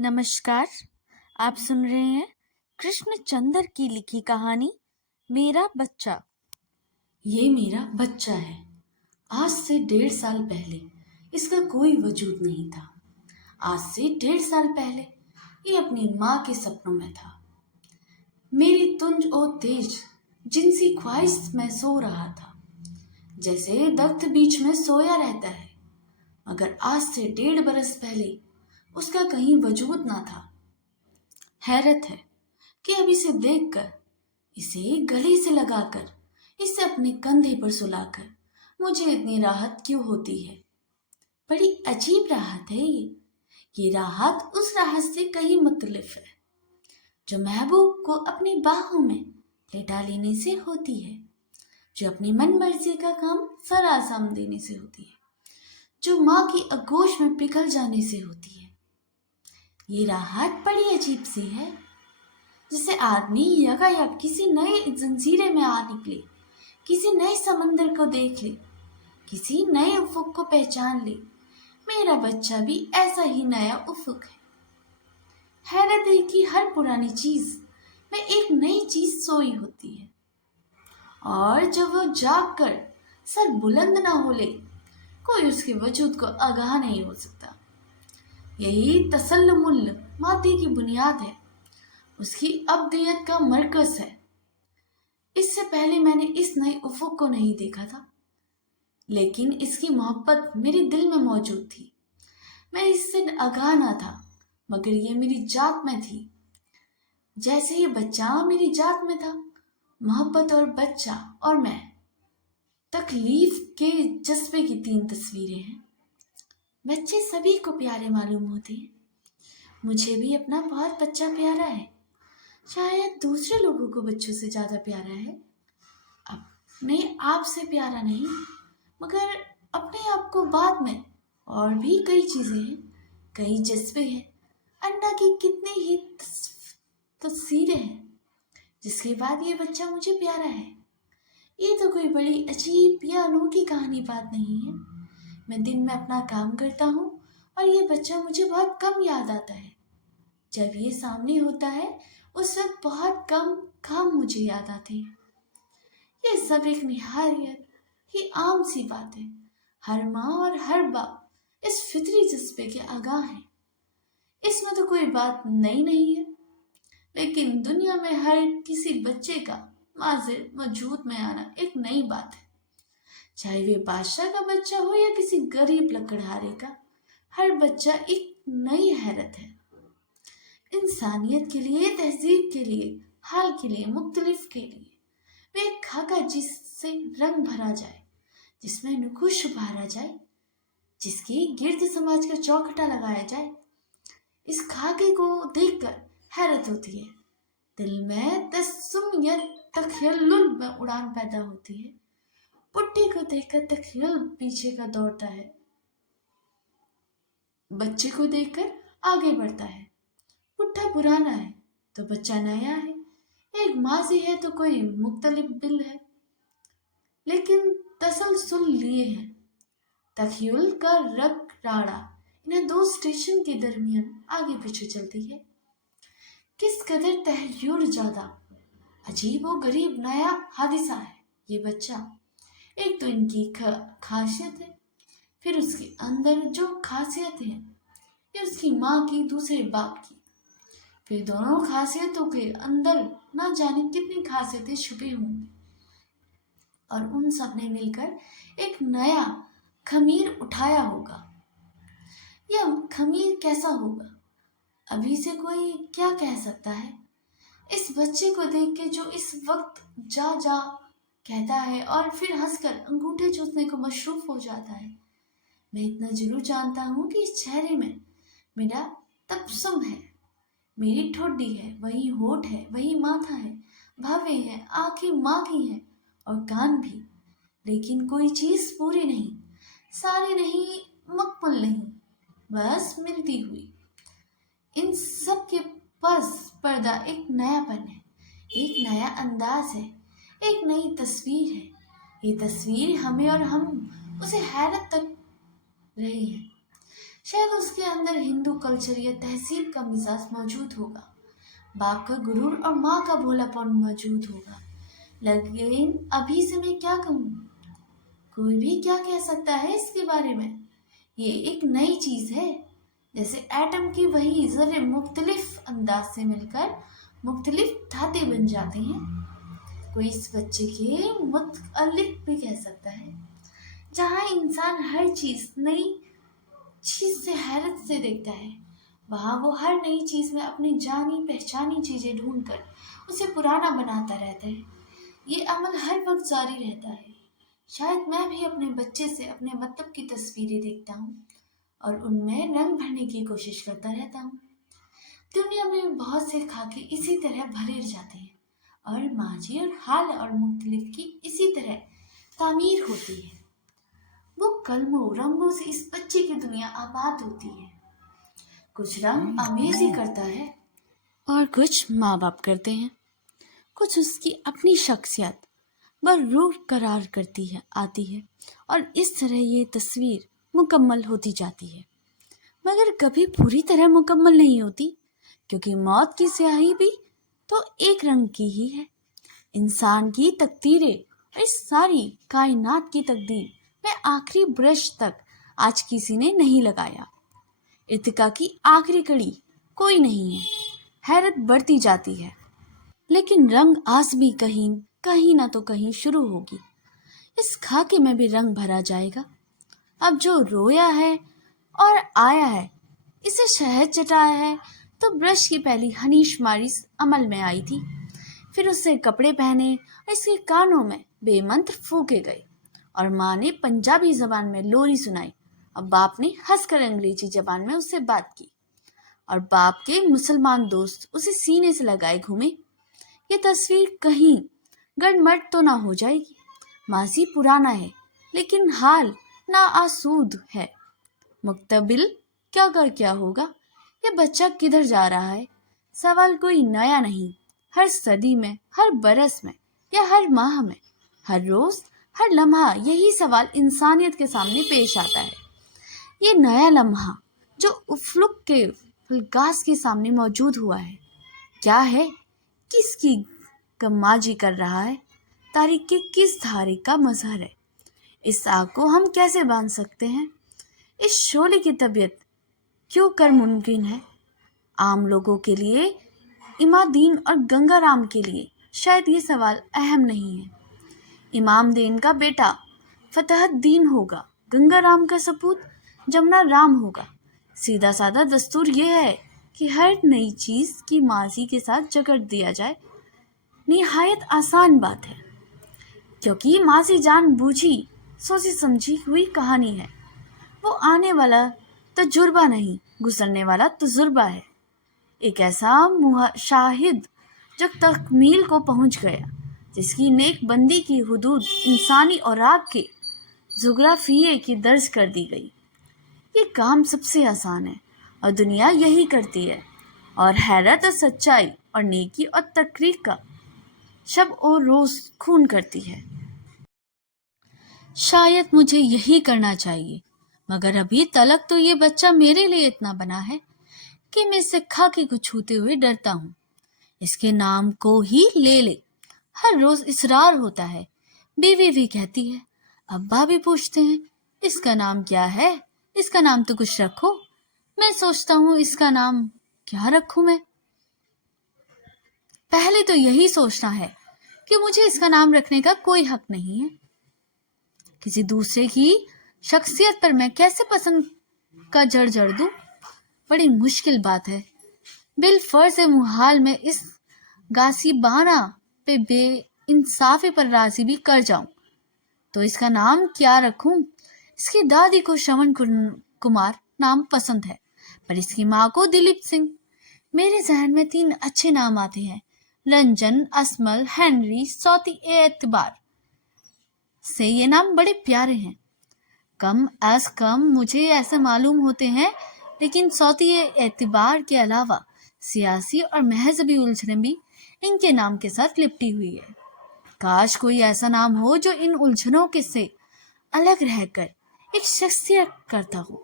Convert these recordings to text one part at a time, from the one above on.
नमस्कार। आप सुन रहे हैं कृष्ण चंद्र की लिखी कहानी मेरा बच्चा। ये मेरा बच्चा है। आज से 1.5 साल पहले इसका कोई वजूद नहीं था। आज से 1.5 साल पहले ये अपनी माँ के सपनों में था। मेरी तुंज और तेज जिनसी ख्वाहिश में सो रहा था, जैसे दर्द बीच में सोया रहता है, मगर आज से 1.5 बरस पहले उसका कहीं वजूद ना था। हैरत है कि अब इसे देखकर, इसे गले से लगाकर, इसे अपने कंधे पर सुलाकर मुझे इतनी राहत क्यों होती है। बड़ी अजीब राहत है ये राहत उस राहत से कहीं मुख्तलिफ है जो महबूब को अपनी बाहों में लेटा लेने से होती है, जो अपनी मन मर्जी का काम सरासम देने से होती है, जो माँ की आगोश में पिघल जाने से होती है। ये राहत बड़ी अजीब सी है, जिसे आदमी यकायक किसी नए जंजीरे में आ निकले, किसी नए समंदर को देख ले, किसी नए उफुक को पहचान ले। मेरा बच्चा भी ऐसा ही नया उफुक है। हैरत है कि हर पुरानी चीज में एक नई चीज सोई होती है, और जब वो जाग कर सर बुलंद ना हो ले, कोई उसके वजूद को आगाह नहीं हो सकता। यही तसल्लुमुल मादी की बुनियाद है, उसकी अब्दियत का मरकज है। इससे पहले मैंने इस नए उफुक को नहीं देखा था, लेकिन इसकी मोहब्बत मेरे दिल में मौजूद थी। मैं इससे आगाह ना था, मगर ये मेरी जात में थी। जैसे ये बच्चा मेरी जात में था, मोहब्बत और बच्चा और मैं, तकलीफ के जज्बे की 3 तस्वीरें हैं। बच्चे सभी को प्यारे मालूम होते हैं। मुझे भी अपना बहुत बच्चा प्यारा है। शायद दूसरे लोगों को बच्चों से ज़्यादा प्यारा है। अपने आप से प्यारा नहीं, मगर अपने आप को बाद में। और भी कई चीज़ें हैं, कई जज्बे हैं, अन्ना की कितनी ही तस्वीरें हैं, जिसके बाद ये बच्चा मुझे प्यारा है। ये तो कोई बड़ी अजीब या अनोखी कहानी बात नहीं है। मैं दिन में अपना काम करता हूँ और ये बच्चा मुझे बहुत कम याद आता है। जब ये सामने होता है उस वक्त बहुत कम काम मुझे याद आते हैं। ये सब एक निहायत ही आम सी बात है। हर माँ और हर बाप इस फितरी जज्बे के आगाह हैं। इसमें तो कोई बात नई नहीं है, लेकिन दुनिया में हर किसी बच्चे का माजिर वजूद में आना एक नई बात है। चाहे वे बादशाह का बच्चा हो या किसी गरीब लकड़हारे का, हर बच्चा एक नई हैरत है। इंसानियत के लिए, तहजीब के लिए, हाल के लिए, मुख्तलिफ के लिए। वे एक खाका जिससे रंग भरा जाए, जिसमें नुकुश उभारा जाए, जिसके गिर्द समाज का चौखटा लगाया जाए। इस खाके को देखकर हैरत होती है, दिल में तस्सुम या तखयलुल में उड़ान पैदा होती है। पुट्टी को देखकर तखयल पीछे का दौड़ता है, बच्चे को देखकर आगे बढ़ता है। पुट्ठा पुराना है तो बच्चा नया है, एक माजी है तो कोई मुख्तलिफ बिल है, लेकिन तसलसल लिए हैं। तखयल का रग राड़ा इन्हें 2 स्टेशन के दरमियान आगे पीछे चलती है। किस कदर तहय्युर ज्यादा अजीब और गरीब नया हादिसा है ये बच्चा। एक तो इनकी खासियत है, फिर उसके अंदर जो खासियत है, ये उसकी माँ की, दूसरे बाप की, फिर दोनों खासियतों के अंदर ना जाने कितनी खासियतें छुपी होंगी, और उन सब ने मिलकर एक नया खमीर उठाया होगा। यह खमीर कैसा होगा, अभी से कोई क्या कह सकता है। इस बच्चे को देख के जो इस वक्त जा जा कहता है और फिर हंसकर अंगूठे चूसने को मशरूफ हो जाता है, मैं इतना जरूर जानता हूँ कि इस चेहरे में मेरा तबस्सुम है, मेरी ठोडी है, वही होठ है, वही माथा है, भावे है, आंखें माँ की हैं और कान भी, लेकिन कोई चीज पूरी नहीं, सारी नहीं, मुकम्मल नहीं, बस मिलती हुई। इन सब के पास पर्दा एक नयापन है, एक नया अंदाज है, एक नई तस्वीर है। ये तस्वीर हमें और हम उसे हैरत तक रहे हैं। शायद उसके अंदर हिंदू कल्चर या तहसीब का मिजाज मौजूद होगा, बाप का गुरूर और माँ का भोलापन मौजूद होगा। लेकिन अभी से मैं क्या कहूँ, कोई भी क्या कह सकता है इसके बारे में। ये एक नई चीज है, जैसे एटम की वही जर्रे मुख्तलिफ अंदाज से मिलकर मुख्तलिफ धाते बन जाते हैं। कोई इस बच्चे के मुतअल्लिक भी कह सकता है। जहाँ इंसान हर चीज नई चीज से हैरत से देखता है, वहाँ वो हर नई चीज में अपनी जानी पहचानी चीजें ढूंढकर उसे पुराना बनाता रहता है। ये अमल हर वक्त जारी रहता है। शायद मैं भी अपने बच्चे से अपने मतलब की तस्वीरें देखता हूँ और उनमें रंग भरने की कोशिश करता रहता हूँ। दुनिया में बहुत से खाके इसी तरह भरे जाते हैं और माजी और हाल और मुख्तलिफ की इसी तरह तामीर होती है। वो कलमों रंगों से इस बच्चे की दुनिया आबाद होती है। कुछ रंग अमेज ही करता है और कुछ माँ बाप करते हैं। कुछ उसकी अपनी शख्सियत बरकरार करती है आती है और इस तरह ये तस्वीर मुकम्मल होती जाती है, मगर कभी पूरी तरह मुकम्मल नहीं होती, क्योंकि मौत की स्याही भी तो एक रंग की ही है। इंसान की तकदीरें और इस सारी कायनात की तकदीर में आखिरी ब्रश तक आज किसी ने नहीं लगाया। इर्तिका की आखिरी कड़ी कोई नहीं है। हैरत बढ़ती जाती है, लेकिन रंग आज भी कहीं कहीं ना तो कहीं शुरू होगी। इस खाके में भी रंग भरा जाएगा। अब जो रोया है और आया है, इसे शहद चटाया है, तो ब्रश की पहली हनीशमारी अमल में आई थी। फिर उससे कपड़े पहने और इसके कानों में बेमंत्र फूके गए और माँ ने पंजाबी जबान में लोरी सुनाई। अब बाप ने हंसकर अंग्रेजी जबान में उससे बात की और बाप के मुसलमान दोस्त उसे सीने से लगाए घूमे। ये तस्वीर कहीं गड़मड़ तो ना हो जाएगी। माजी पुराना है, लेकिन हाल ना आसूद है। मुक्तबिल क्या कर क्या होगा, ये बच्चा किधर जा रहा है। सवाल कोई नया नहीं। हर सदी में, हर बरस में या हर माह में, हर रोज हर लम्हा यही सवाल इंसानियत के सामने पेश आता है। ये नया लम्हा जो उफलुक के फलगास के सामने मौजूद हुआ है, क्या है, किसकी गम्माजी कर रहा है, तारीख के किस धारे का मजहर है। इस आग को हम कैसे बांध सकते हैं। इस शोले की तबीयत क्यों कर मुमकिन है। आम लोगों के लिए, इमादीन और गंगाराम के लिए शायद ये सवाल अहम नहीं है। इमाम दीन का बेटा फतहद्दीन होगा, गंगाराम का सपूत जमुना राम होगा। सीधा साधा दस्तूर ये है कि हर नई चीज़ की माजी के साथ जकड़ दिया जाए। निहायत आसान बात है, क्योंकि माजी जान बूझी सोची समझी हुई कहानी है। वो आने वाला तजुर्बा नहीं, गुजरने वाला तजुर्बा है। एक ऐसा शाहिद जो तकमील को पहुंच गया, जिसकी नेक बंदी की हुदूद इंसानी औराक के जुग्राफिये की दर्ज कर दी गई। ये काम सबसे आसान है और दुनिया यही करती है, और हैरत और सच्चाई और नेकी और तकरीर का शब और रोज खून करती है। शायद मुझे यही करना चाहिए, मगर अभी तलक तो ये बच्चा मेरे लिए इतना बना है कि मैं इसे खाके को छूते हुए डरता हूँ। इसके नाम को ही ले ले, हर रोज इसरार होता है। बीवी भी कहती है, अब्बा भी पूछते हैं, इसका नाम क्या है, इसका नाम तो कुछ रखो। मैं सोचता हूँ इसका नाम क्या रखूं मैं। पहले तो यही सोचना है कि मुझे इसका नाम रखने का कोई हक नहीं है। किसी दूसरे की शख्सियत पर मैं कैसे पसंद का जड़ दूं, बड़ी मुश्किल बात है। बिलफर्ज मुहाल में इस गासिबाना पे बेइंसाफी पर राजी भी कर जाऊं, तो इसका नाम क्या रखूं। इसकी दादी को श्रवण कुमार नाम पसंद है, पर इसकी माँ को दिलीप सिंह। मेरे जहन में 3 अच्छे नाम आते हैं, रंजन, असमल, हेनरी। सौती एतबार से ये नाम बड़े प्यारे हैं। कम अज कम मुझे ऐसा मालूम होते हैं, लेकिन सौती एतबार के अलावा सियासी और महजबी उलझनें भी इनके नाम के साथ लिपटी हुई है। काश कोई ऐसा नाम हो जो इन उलझनों के से अलग रहकर एक शख्सियत करता हो।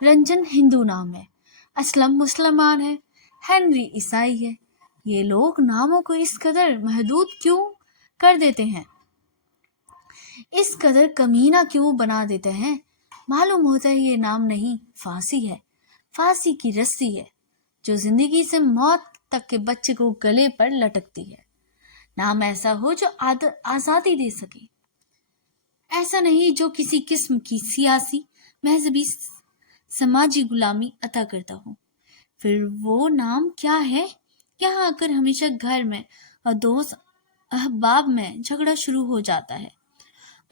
रंजन हिंदू नाम है, असलम मुसलमान है, हेनरी ईसाई है। ये लोग नामों को इस कदर महदूद क्यों कर देते हैं, इस कदर कमीना क्यों बना देते हैं? मालूम होता है ये नाम नहीं, फांसी है, फांसी की रस्सी है जो जिंदगी से मौत तक के बच्चे को गले पर लटकती है। नाम ऐसा हो जो आजादी दे सके, ऐसा नहीं जो किसी किस्म की सियासी महजबी समाजी गुलामी अता करता हो। फिर वो नाम क्या है? यहाँ आकर हमेशा घर में और दोस्त अहबाब में झगड़ा शुरू हो जाता है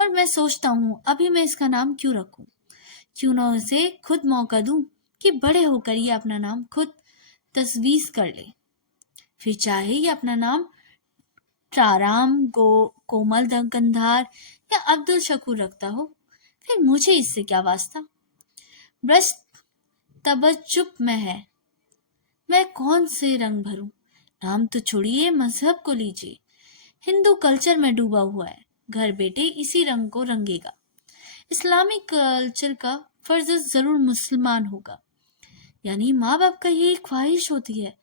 और मैं सोचता हूँ अभी मैं इसका नाम क्यों रखूं? क्यों ना उसे खुद मौका दूं कि बड़े होकर ये अपना नाम खुद तजवीज़ कर ले। फिर चाहे ये अपना नाम ट्राराम, कोमल गंधार या अब्दुल शकूर रखता हो, फिर मुझे इससे क्या वास्ता? ब्रश तबज्जुब में है, मैं कौन से रंग भरूं? नाम तो छोड़िए, मजहब को लीजिए, हिंदू कल्चर में डूबा हुआ है, घर बेटे इसी रंग को रंगेगा। इस्लामिक कल्चर का फर्ज जरूर मुसलमान होगा, यानी माँ बाप का ये ख्वाहिश होती है।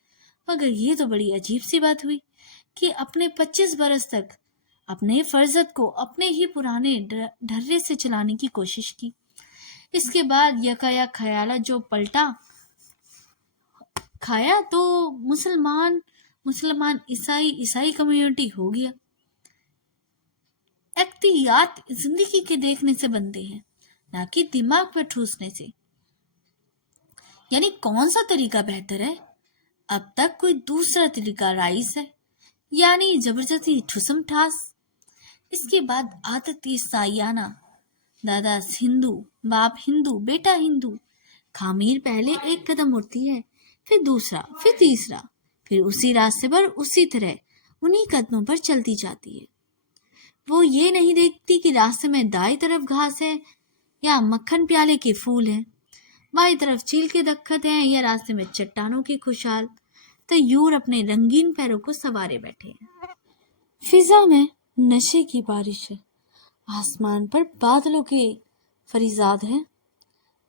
मगर ये तो बड़ी अजीब सी बात हुई कि अपने 25 बरस तक अपने फर्जत को अपने ही पुराने ढर्रे से चलाने की कोशिश की। इसके बाद यकायक ख्याल जो पलटा खाया तो मुसलमान ईसाई कम्युनिटी हो गया। एख्तियात जिंदगी के देखने से बनते हैं, ना कि दिमाग पर ठूसने से। यानी कौन सा तरीका बेहतर है? अब तक कोई दूसरा तरीका राइस है, यानी जबरदस्ती ठुसम ठास। इसके बाद आदत ईसाइयाना, दादा हिंदू, बाप हिंदू, बेटा हिंदू। खामीर पहले एक कदम उठती है, फिर दूसरा, फिर तीसरा, फिर उसी रास्ते पर उसी तरह उन्हीं कदमों पर चलती जाती है। वो ये नहीं देखती कि रास्ते में दाई तरफ घास है या मक्खन प्याले के फूल हैं, बाई तरफ चील के दख्खत हैं या रास्ते में चट्टानों की खुशहाल तयूर अपने रंगीन पैरों को सवारे बैठे हैं। फिजा में नशे की बारिश है, आसमान पर बादलों के फरिजाद हैं।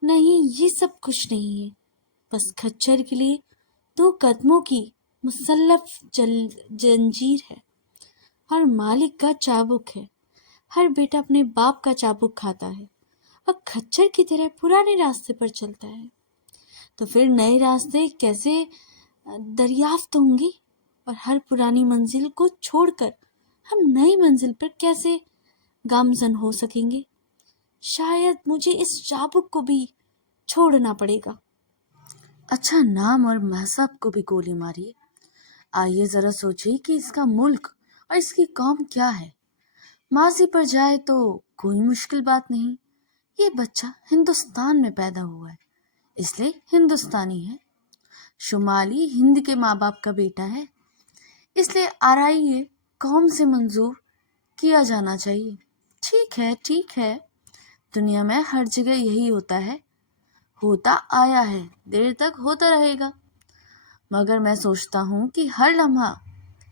नहीं, ये सब कुछ नहीं है, बस खच्चर के लिए 2 कदमों की मुसल्लफ जंजीर है। हर मालिक का चाबुक है, हर बेटा अपने बाप का चाबुक खाता है और खच्चर की तरह पुराने रास्ते पर चलता है। तो फिर नए रास्ते कैसे दरियाफ्त होंगे? और हर पुरानी मंजिल को छोड़कर हम नई मंजिल पर कैसे गामजन हो सकेंगे? शायद मुझे इस चाबुक को भी छोड़ना पड़ेगा। अच्छा, नाम और मजहब को भी गोली मारिए। आइए जरा सोचिए कि इसका मुल्क और इसकी कौम क्या है। माजी पर जाए तो कोई मुश्किल बात नहीं, ये बच्चा हिंदुस्तान में पैदा हुआ है, इसलिए हिंदुस्तानी है। शुमाली हिंद के माँ बाप का बेटा है, इसलिए आराई कौम से मंजूर किया जाना चाहिए। ठीक है, दुनिया में हर जगह यही होता है, होता आया है, देर तक होता रहेगा। मगर मैं सोचता हूँ कि हर लम्हा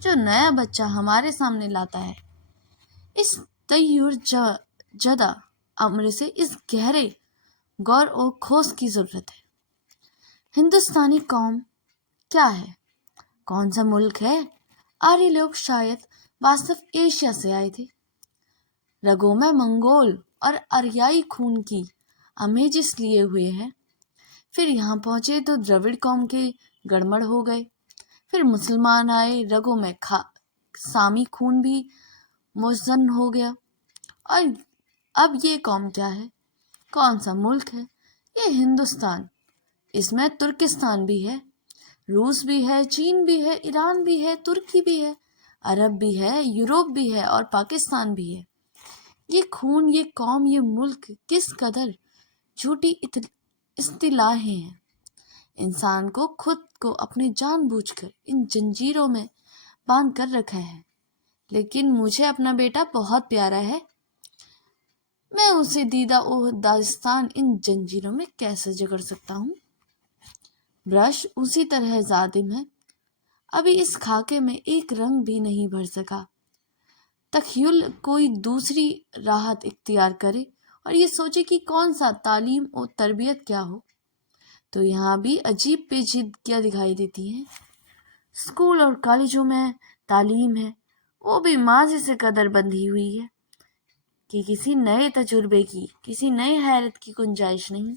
जो नया बच्चा हमारे सामने लाता है, इस तय्युर जदा अम्र से इस गहरे गौर और खोज की जरूरत है। हिंदुस्तानी कौम क्या है? कौन सा मुल्क है? आर्य लोग शायद वास्तव एशिया से आए थे, रगों में मंगोल और आर्याई खून की अमेजिस लिए हुए हैं। फिर यहाँ पहुंचे तो द्रविड़ कौम के गड़मड़ हो गए, फिर मुसलमान आए, रगों में सामी खून भी मुजन हो गया। और अब ये कौम क्या है? कौन सा मुल्क है? ये हिंदुस्तान। इसमें तुर्किस्तान भी है, रूस भी है, चीन भी है, ईरान भी है, तुर्की भी है, अरब भी है, यूरोप भी है और पाकिस्तान भी है। ये खून, ये कौम, ये मुल्क किस कदर झूठी इस्तिलाहें हैं। इंसान को खुद को अपने जानबूझकर इन जंजीरों में बांध कर रखा है। लेकिन मुझे अपना बेटा बहुत प्यारा है, मैं उसे दीदा ओह दास्तान इन जंजीरों में कैसे जकड़ सकता हूँ? ब्रश उसी तरह जादिम है, अभी इस खाके में एक रंग भी नहीं भर सका। तखयुल कोई दूसरी राहत इख्तियार करे और ये सोचे कि कौन सा तालीम और तरबियत क्या हो। तो यहाँ भी अजीब पेचीदगियाँ दिखाई देती हैं। स्कूल और कॉलेजों में तालीम है, वो भी माजी से कदर बंधी हुई है कि किसी नए तजुर्बे की, किसी नए हैरत की गुंजाइश नहीं।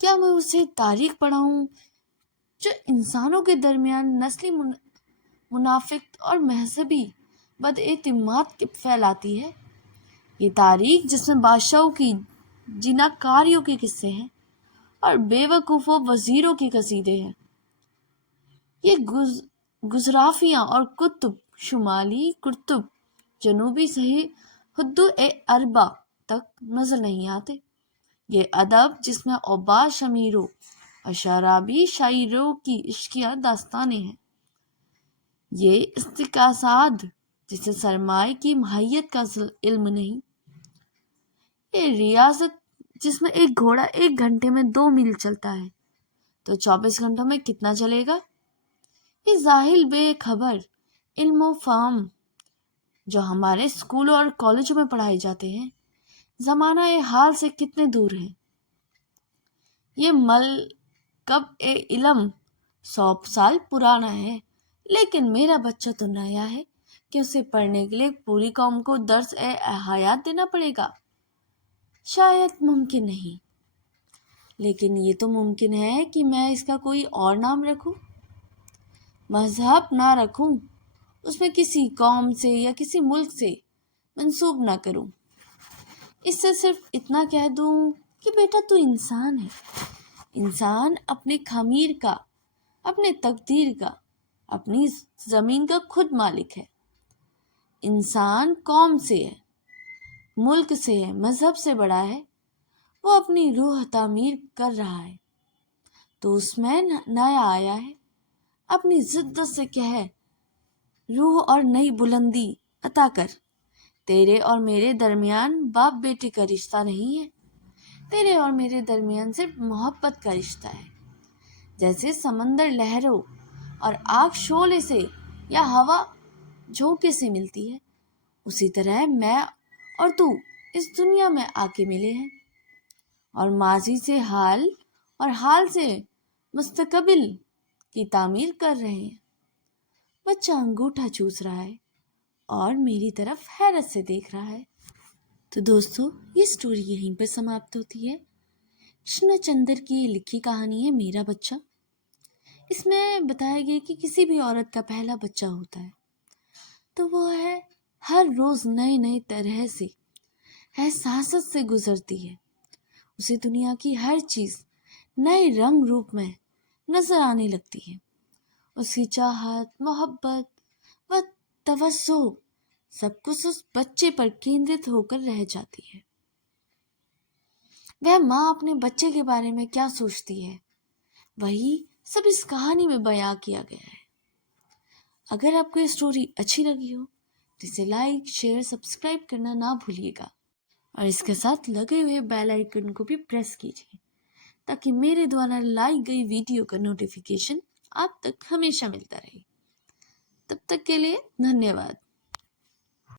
क्या मैं उसे तारीख पढ़ाऊँ जो इंसानों के दरमियान नस्ली मुनाफिक और मजहबी बदएतिमाद फैलाती है? ये तारीख जिसमें बादशाहों की जिनाकारियों के किस्से हैं और बेवकूफ़ों वजीरों के कसीदे हैं। ये गुजराफियाँ और कुतुब, शुमाली कुतुब जनूबी सही हुद्दू ए अरबा तक नजर नहीं आते। ये अदब जिसमें औबा शमीरों और शराबी शायरों की इश्किया दास्तानें हैं। ये इस्तिकासाद जिसे सरमाए की माहियत का इल्म नहीं। ये रियासत जिसमें एक घोड़ा 1 घंटे में 2 मील चलता है तो 24 घंटों में कितना चलेगा? ये जाहिल बेखबर इल्म फाम जो हमारे स्कूलों और कॉलेजों में पढ़ाए जाते हैं ज़माना ए हाल से कितने दूर हैं। ये मलकब ए इल्म 100 साल पुराना है, लेकिन मेरा बच्चा तो नया है कि उसे पढ़ने के लिए पूरी कौम को दर्स ए हयात देना पड़ेगा। शायद मुमकिन नहीं, लेकिन ये तो मुमकिन है कि मैं इसका कोई और नाम रखूं, मजहब ना रखूं, उसमें किसी कौम से या किसी मुल्क से मंसूब ना करूं। इससे सिर्फ इतना कह दूं कि बेटा तू इंसान है। इंसान अपने खमीर का, अपने तकदीर का, अपनी ज़मीन का खुद मालिक है। इंसान कौम से है, मुल्क से है, मजहब से बड़ा है। वो अपनी रूह तामीर कर रहा है तो उसमें नया आया है। अपनी जिद्दत से कह, रूह और नई बुलंदी अता कर। तेरे और मेरे दरमियान बाप बेटे का रिश्ता नहीं है, तेरे और मेरे दरमियान सिर्फ मोहब्बत का रिश्ता है। जैसे समंदर लहरों और आग शोले से या हवा झोंके से मिलती है, उसी तरह मैं और तू इस दुनिया में आके मिले हैं और माजी से हाल और हाल से मुस्तकबिल की तामीर कर रहे हैं। बच्चा अंगूठा चूस रहा है और मेरी तरफ हैरत से देख रहा है। तो दोस्तों, ये स्टोरी यहीं पर समाप्त होती है। कृष्णचंद्र की लिखी कहानी है मेरा बच्चा। इसमें बताया गया कि किसी भी औरत का पहला बच्चा होता है तो वो है हर रोज नए नए तरह से एहसास से गुजरती है। उसे दुनिया की हर चीज नए रंग रूप में नजर आने लगती है। उसकी चाहत, मोहब्बत व तवज्जो सब कुछ उस बच्चे पर केंद्रित होकर रह जाती है। वह माँ अपने बच्चे के बारे में क्या सोचती है, वही सब इस कहानी में बयां किया गया है। अगर आपको ये स्टोरी अच्छी लगी हो तो इसे लाइक, शेयर, सब्सक्राइब करना ना भूलिएगा और इसके साथ लगे हुए बेल आइकन को भी प्रेस कीजिए ताकि मेरे द्वारा लाई गई वीडियो का नोटिफिकेशन आप तक हमेशा मिलता रहे। तब तक के लिए धन्यवाद।